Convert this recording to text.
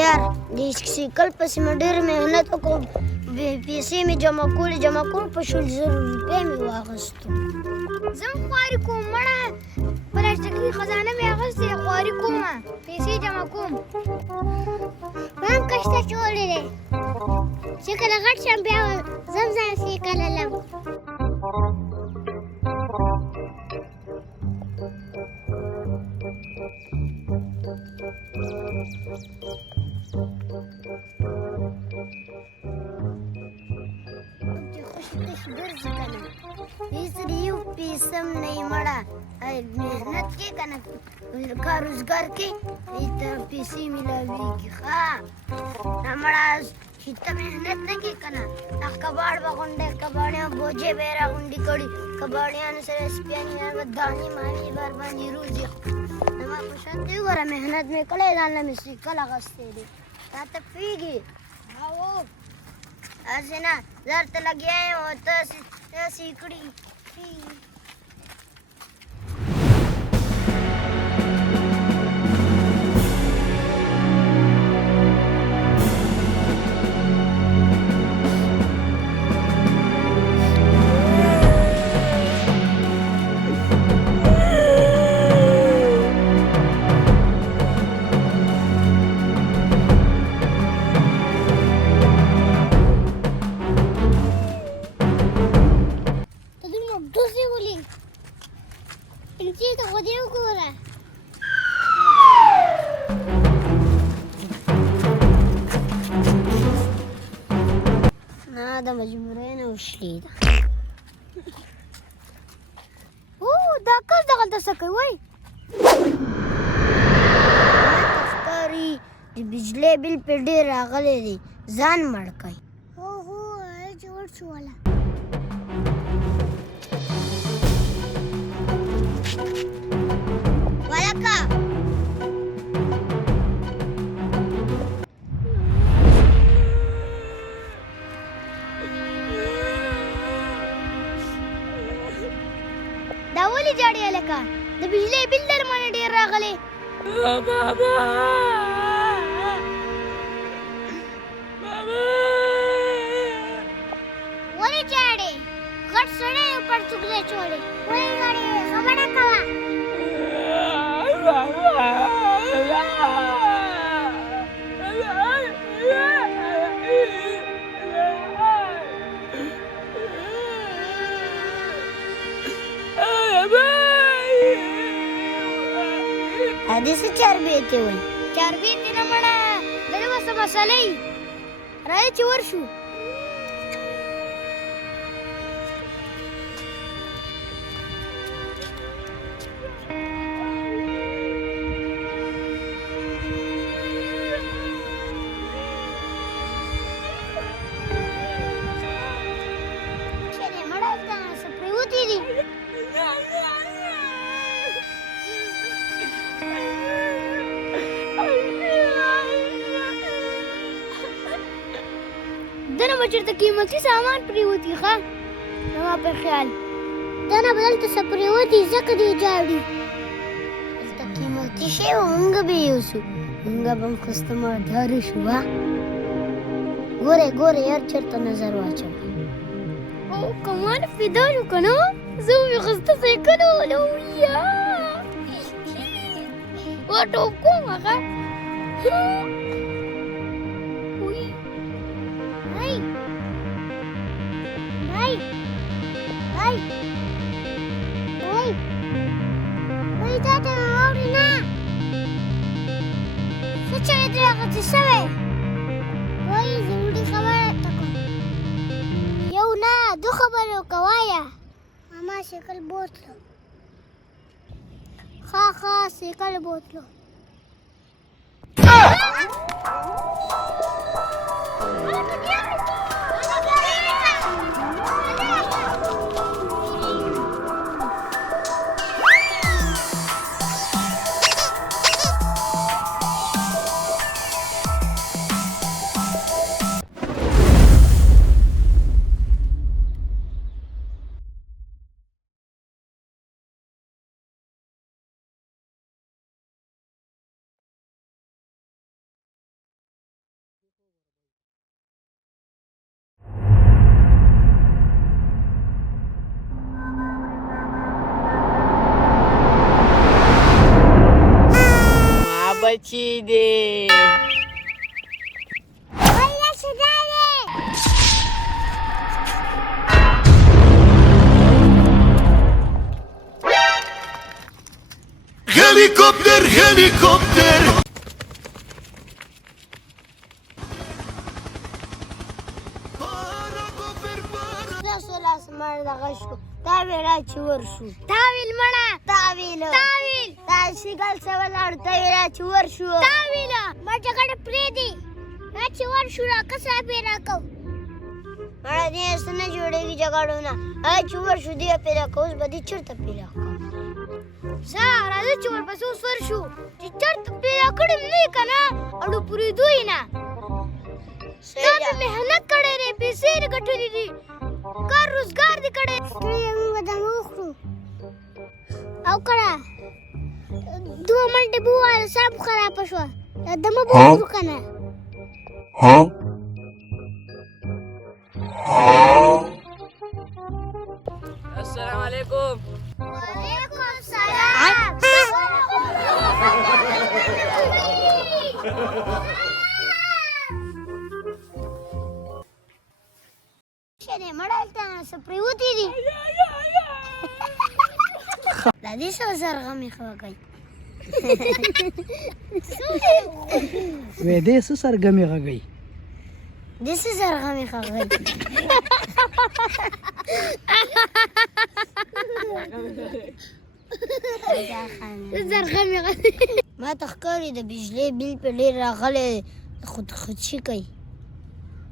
یار د سیکل پسې مې ډېر محنت وکړ پیسې مې جمع کړې په 100,000 روپۍ مې واخیستو زه هم خواري کوم مړه پلاستیکي خزانه مې اخیستې خواري کومه پیسې جمع کوم ما هم کشته چولی دی چې کله غټ شم بیا زم ځان سیکل علم ګرځي که نه هېڅ د یو پیسه هم نه یې مړه محنت کې که نه کار روزګار کې ته پیسې میلاویږي ښه نه مړه چې ته محنت نه کې که نه دا کباړ به غونډې کباړیان بوجې به یې راغونډې کړي کباړیانو سره سپیانې هغه دانې مانې بر باندې روزي زما په شان ته وګوره محنت مې کړی ځان له مې سیکل اخیستی دی تا ته پوهېږي هو هسې نه زه درته لګیا یم او ته داسې یې کړي انتي ته خو دې وګوره نه د مجبورۍ نه وشلې ده دا کس دغلته څه کوي ماته ښکاري د بجلۍ بل پې ډېر راغلی دی ځان مړ کوي هو جوړ شوله ولکه دا ولې جاړې هلکه د بجلۍ بل در باندې ډېر راغلی ولې جاړې غټ سړی یو پرڅوک دی چولی ولې جاړې خبره کوه دې څه چاربیتې وایي چاربیتې نه مړه دلته به څه مسله وي راځه چې ورشو مړه څه پرېوتې دي دنه به چېرته قیمتي سامان پرېوتي ښه زما په خیال دنه به دلته څه پرېوتي ځکه دې جاړي دلته قیمتي شی و مونږ به یوسو مونږ به هم ښایسته مرداره شو ګورئ یار چېرته نظر واچوه او کمال فدا شو که نه زه مې ښایسته سایکل ولو یا ورته کوم هغه دا ته مې واورې نه څه چغې ترې اخیستې شوې وایي ضروري خبره درته کوم یو نه دو خبرې وکړه وایه ماما سیکل بوتلو ښه سیکل بوتلو بچی دی وایه شداله Helikopter, helikopter. لاس مړ دغه شو دا ویرا چې ورشو تاویل مړه تاویل تاویل دا شګل څه ولاړ دا ویرا چې ورشو تاویل ما جګړه پرې دی را چې ورشو را کسا پیدا کو مړه دې څنګه جوړېږي جګړونه چې ورشو دې پیدا کوس بدی چرته پیدا کو زه راځه چې ورپسې اوس ورشو چې چرته پیدا کړم نه یې که نه اړو پورېدو یې نه تا مې محنت کړی دی پیسې یې ګټلې دي کار روزګار دې کړی ستړي موږ دمه وخورو او کړه 2 منټې به وواله ساه مو خرابه شوه دمه به وخورو که نه السلام علیکم وعلیکم السلام شنه مړه ته سپریوتی دي دا دې څه زرغمې خوږی وې دې څه سرګمې غږی دې څه زرغمې خوږی زرغمې ما ته ښکاري د بجلۍ بیل په ډېر راغلی خودخوشي کوي